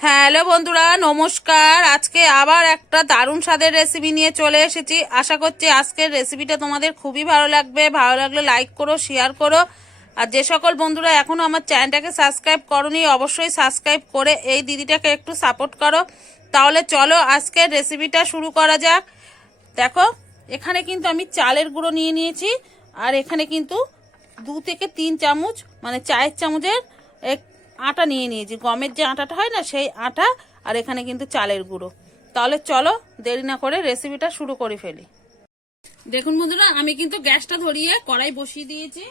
Hello বন্ধুরা, নমস্কার। আজকে আবার একটা দারুণ স্বাদের রেসিপি নিয়ে চলে এসেছি। আশা করছি আজকের রেসিপিটা তোমাদের খুবই ভালো লাগবে। ভালো লাগলে লাইক করো শেয়ার করো। আর যে সকল বন্ধুরা এখনও আমার চ্যানেলটাকে সাবস্ক্রাইব করনি, অবশ্যই সাবস্ক্রাইব করে এই দিদিটাকে একটু সাপোর্ট করো। তাহলে চলো আজকের রেসিপিটা শুরু করা যাক। দেখো, এখানে কিন্তু আমি চালের গুঁড়ো নিয়ে নিয়েছি। আর এখানে কিন্তু দু থেকে তিন চামচ মানে চায়ের চামচের এক আটা নিয়ে নিয়েছি। গমের যে আটাটা হয় না, সেই আটা আর এখানে কিন্তু চালের গুঁড়ো। তাহলে চলো, দেরি না করে রেসিপিটা শুরু করে ফেলি। দেখুন বন্ধুরা, আমি কিন্তু গ্যাসটা ধরিয়ে কড়াই বসিয়ে দিয়েছি।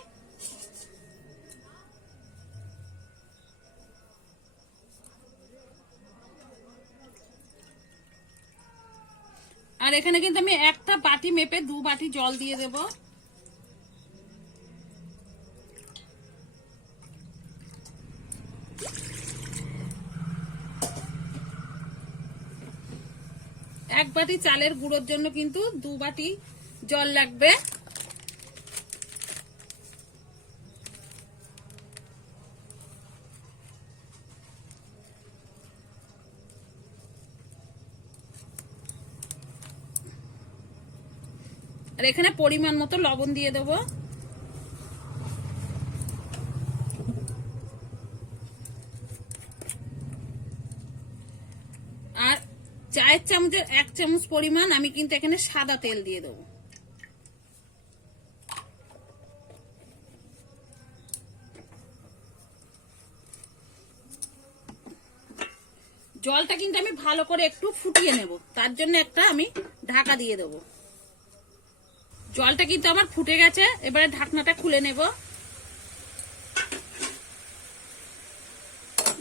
আর এখানে কিন্তু আমি একটা বাটি মেপে দু বাটি জল দিয়ে দেব এক বাটি চালের গুঁড়োর জন্য কিন্তু দু বাটি জল লাগবে। আর এখানে পরিমাণ মতো লবণ দিয়ে দেবো আর চায়ের চামচের এক চামচ পরিমাণ আমি কিন্তু এখানে সাদা তেল দিয়ে দেবো। জলটা কিন্তু আমি ভালো করে একটু ফুটিয়ে নেব। তার জন্য একটা আমি ঢাকা দিয়ে দেবো। জলটা কিন্তু আমার ফুটে গেছে, এবারে ঢাকনাটা খুলে নেব।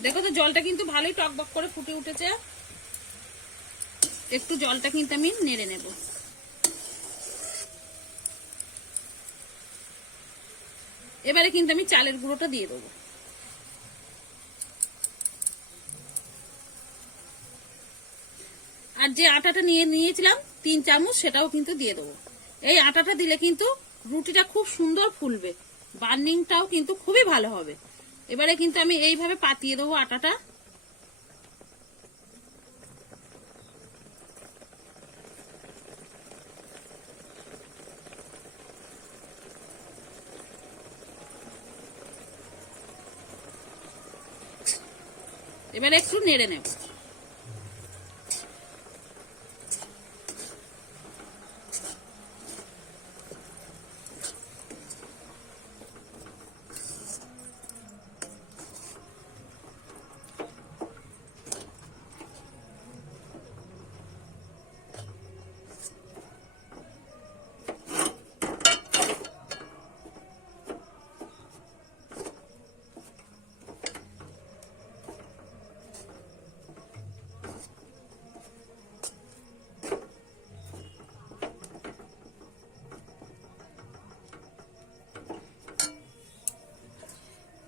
দেখো তো, জলটা কিন্তু ভালোই টকবক করে ফুটে উঠেছে। একটু জলটা কিন্তু আমি নেড়ে নেব। এবারে কিন্তু আমি চালের গুঁড়োটা দিয়ে দেবো। আর যে আটাটা নিয়ে নিয়েছিলাম, তিন চামচ সেটাও কিন্তু দিয়ে দেবো। এই আটাটা দিলে কিন্তু রুটিটা খুব সুন্দর ফুলবে। বার্নিংটাও কিন্তু খুবই ভালো হবে। এবারে কিন্তু আমি এইভাবে পাতিয়ে দেবো আটাটা। এবারে একটু নেড়ে নেব।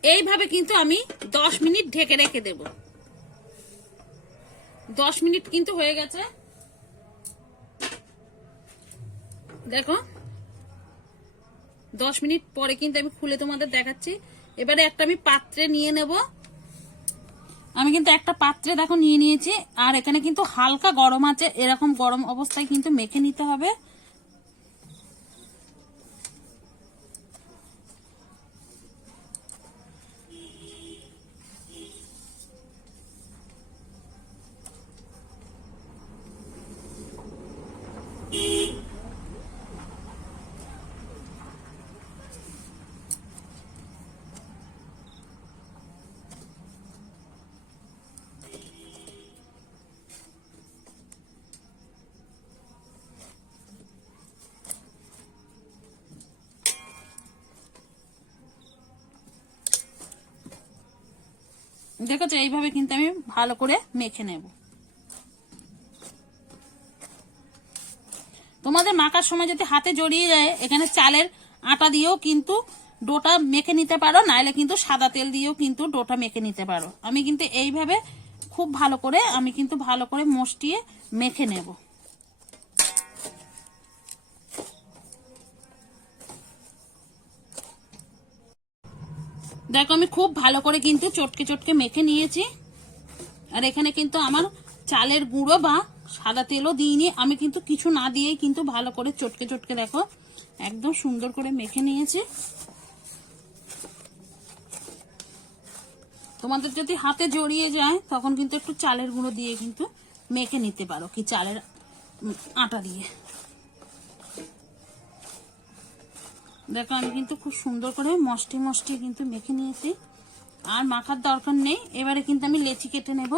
এইভাবে কিন্তু আমি দশ মিনিট ঢেকে রেখে দেব। দশ মিনিট কিন্তু হয়ে গেছে। দেখো, দশ মিনিট পরে কিন্তু আমি খুলে তোমাদের দেখাচ্ছি। এবারে একটা আমি পাত্রে নিয়ে নেব। আমি কিন্তু একটা পাত্রে দেখো নিয়ে নিয়েছি। আর এখানে কিন্তু হালকা গরম আছে। এরকম গরম অবস্থায় কিন্তু মেখে নিতে হবে। দেখো তো এইভাবে কিন্তু আমি ভালো করে মেখে নেব। তোমাদের মাখার সময় যদি হাতে জড়িয়ে যায়, এখানে চালের আটা দিয়েও কিন্তু ডোটা মেখে নিতে পারো, নাইলে কিন্তু সাদা তেল দিয়েও কিন্তু ডোটা মেখে নিতে পারো। আমি কিন্তু এইভাবে খুব ভালো করে, আমি কিন্তু ভালো করে মশটিয়ে মেখে নেব। দেখো, আমি খুব ভালো করে কিন্তু চটকে চটকে মেখে নিয়েছি। আর এখানে কিন্তু আমার চালের গুঁড়ো বা সাদা তেলও দিইনি। আমি কিন্তু কিছু না দিয়েই কিন্তু ভালো করে চটকে চটকে দেখো, একদম সুন্দর করে মেখে নিয়েছি। তোমাদের যদি হাতে জড়িয়ে যায়, তখন কিন্তু একটু চালের গুঁড়ো দিয়ে কিন্তু মেখে নিতে পারো, কি চালের আটা দিয়ে। দেখো, আমি কিন্তু খুব সুন্দর করে মস্টি মস্টি কিন্তু মেখে নিয়েছি। আর মাখার দরকার নেই। এবারে কিন্তু আমি লেচি কেটে নেব।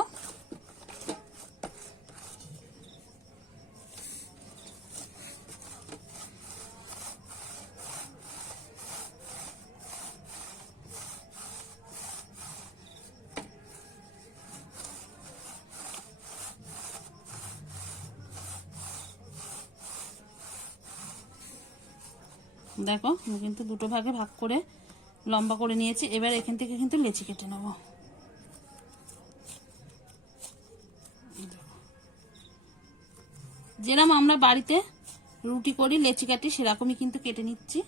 দেখো, আমি কিন্তু দুটো ভাগে ভাগ করে লম্বা করে নিয়েছি। এবার এখান থেকে কিন্তু লেচি কেটে নেব। যেরকম আমরা বাড়িতে রুটি করি, লেচি কাটি, সেরকমই কিন্তু কেটে নিচ্ছি।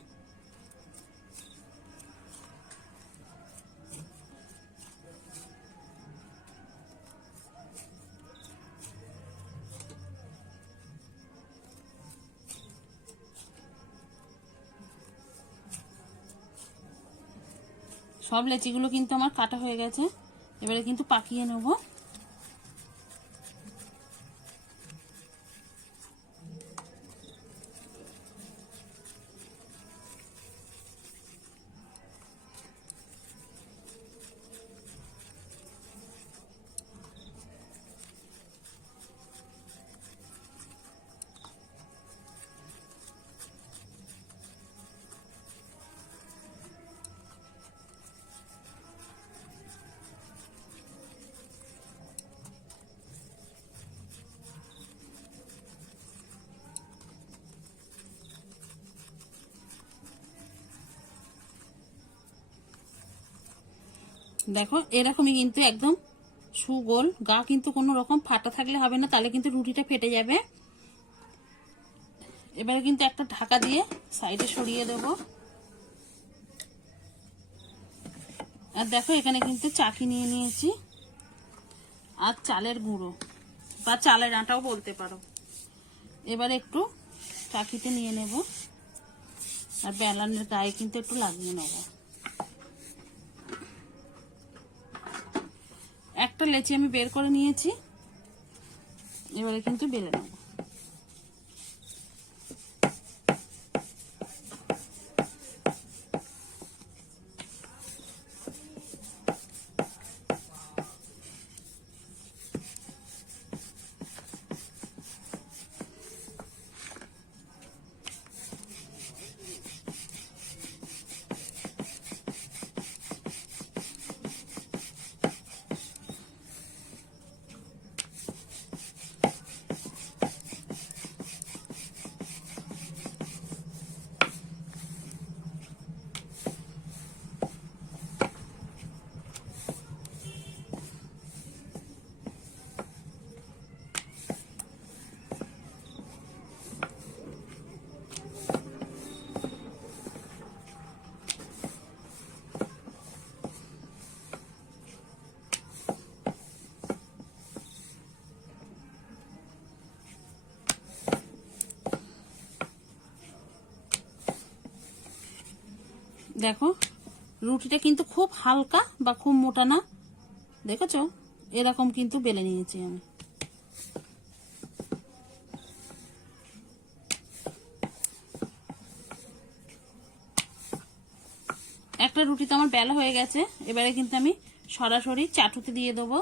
সব লেচিগুলো কিন্তু আমার কাটা হয়ে গেছে। এবারে কিন্তু পাকিয়ে নেব। দেখো, এরকমই কিন্তু একদম সুগোল। গা কিন্তু কোনো রকম ফাটা থাকলে হবে না, তাহলে কিন্তু রুটিটা ফেটে যাবে। এবারে কিন্তু একটা ঢাকা দিয়ে সাইডে সরিয়ে দেব। আর দেখো, এখানে কিন্তু চাকি নিয়ে নিয়েছি। আর চালের গুঁড়ো, বা চালের আটাও বলতে পারো। এবারে একটু চাকিতে নিয়ে নেব। আর বেলানের গায়ে কিন্তু একটু লাগিয়ে নেব। একটা লেচি আমি বের করে নিয়েছি। এবারে কিন্তু বেলে নেব। দেখো, রুটিটা কিন্তু খুব হালকা বা খুব মোটা না। দেখেছ? এরকম কিন্তু বেলে নিয়েছি আমি। একটা রুটি তো আমার বেলা হয়ে গেছে, এবারে কিন্তু আমি সরাসরি চাটুতে দিয়ে দেবো।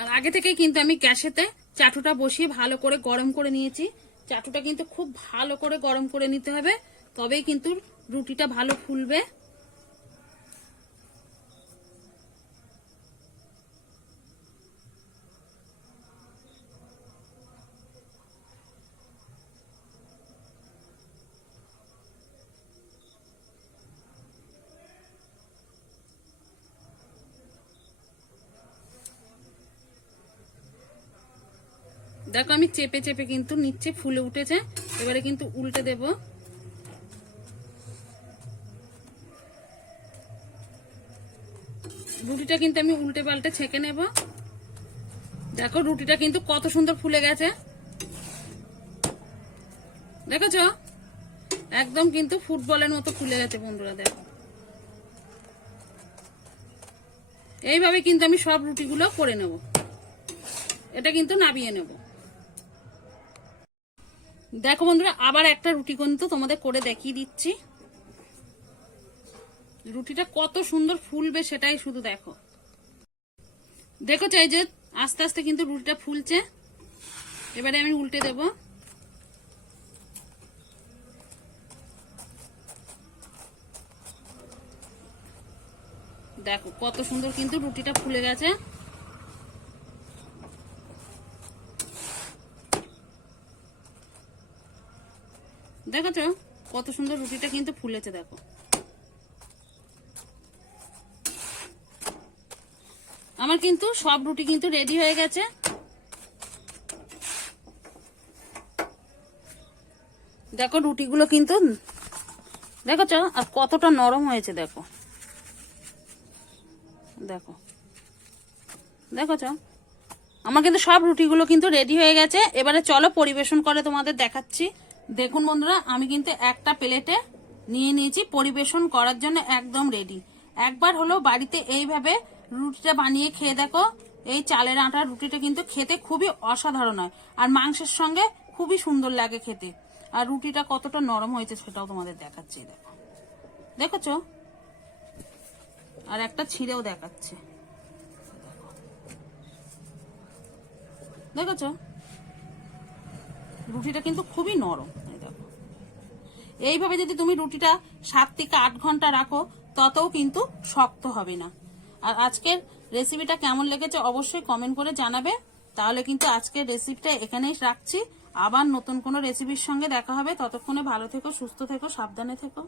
আর আগে থেকে কিন্তু আমি গ্যাসেতে চাটুটা বসিয়ে ভালো করে গরম করে নিয়েছি। চাটুটা কিন্তু খুব ভালো করে গরম করে নিতে হবে, তবেই কিন্তু রুটিটা ভালো ফুলবে। দেখো আমি চেপে চেপে কিন্তু নিচে ফুলে উঠেছে। এবারে কিন্তু উল্টে দেব। রুটিটা কিন্তু আমি উল্টে পাল্টে ছেঁকে নেব। দেখো রুটিটা কিন্তু কত সুন্দর ফুলে গেছে। দেখেছ? একদম কিন্তু ফুটবলের মতো ফুলে গেছে বন্ধুরা, দেখো। এইভাবে কিন্তু আমি সব রুটিগুলো করে নেব। এটা কিন্তু নাবিয়ে নেব। দেখো বন্ধুরা, আবার একটা রুটি কিন্তু তোমাদের করে দেখিয়ে দিচ্ছি। রুটিটা কত সুন্দর ফুলবে সেটাই শুধু দেখো। দেখো চাই যে আস্তে আস্তে কিন্তু রুটিটা ফুলছে। এবারে আমি উল্টে দেব। দেখো কত সুন্দর কিন্তু রুটিটা ফুলে গেছে। দেখেছ? কত সুন্দর রুটিটা কিন্তু ফুলেছে, দেখো। আমার কিন্তু সব রুটি কিন্তু রেডি হয়ে গেছে। দেখো রুটিগুলো কিন্তু, দেখো চো আর কতটা নরম হয়েছে, দেখো। দেখো। দেখো চো আমার কিন্তু সব রুটিগুলো কিন্তু রেডি হয়ে গেছে। এবারে চলো পরিবেশন করে তোমাদের দেখাচ্ছি। দেখুন বন্ধুরা, আমি কিন্তু একটা প্লেটে নিয়ে নিয়েছি। পরিবেশন করার জন্য একদম রেডি একবার হলো বাড়িতে এইভাবে রুটিটা বানিয়ে খেয়ে দেখো। এই চালের আটার রুটিটা কিন্তু খেতে খুবই অসাধারণ হয়। আর মাংসের সঙ্গে খুবই সুন্দর লাগে খেতে। আর রুটিটা কতটা নরম হয়েছে সেটাও তোমাদের দেখাচ্ছি, দেখো। দেখেছ? আর একটা ছিঁড়েও দেখাচ্ছে। দেখেছ? রুটিটা কিন্তু খুবই নরম দেখো। এইভাবে যদি তুমি রুটিটা সাত থেকে আট ঘণ্টা রাখো, ততও কিন্তু শক্ত হবে না। আর আজকের রেসিপিটা কেমন লেগেছে অবশ্যই কমেন্ট করে জানাবে। তাহলে কিন্তু আজকের রেসিপিটা এখানেই রাখছি। আবার নতুন কোনো রেসিপির সঙ্গে দেখা হবে। ততক্ষণে ভালো থেকো, সুস্থ থেকো, সাবধানে থেকো।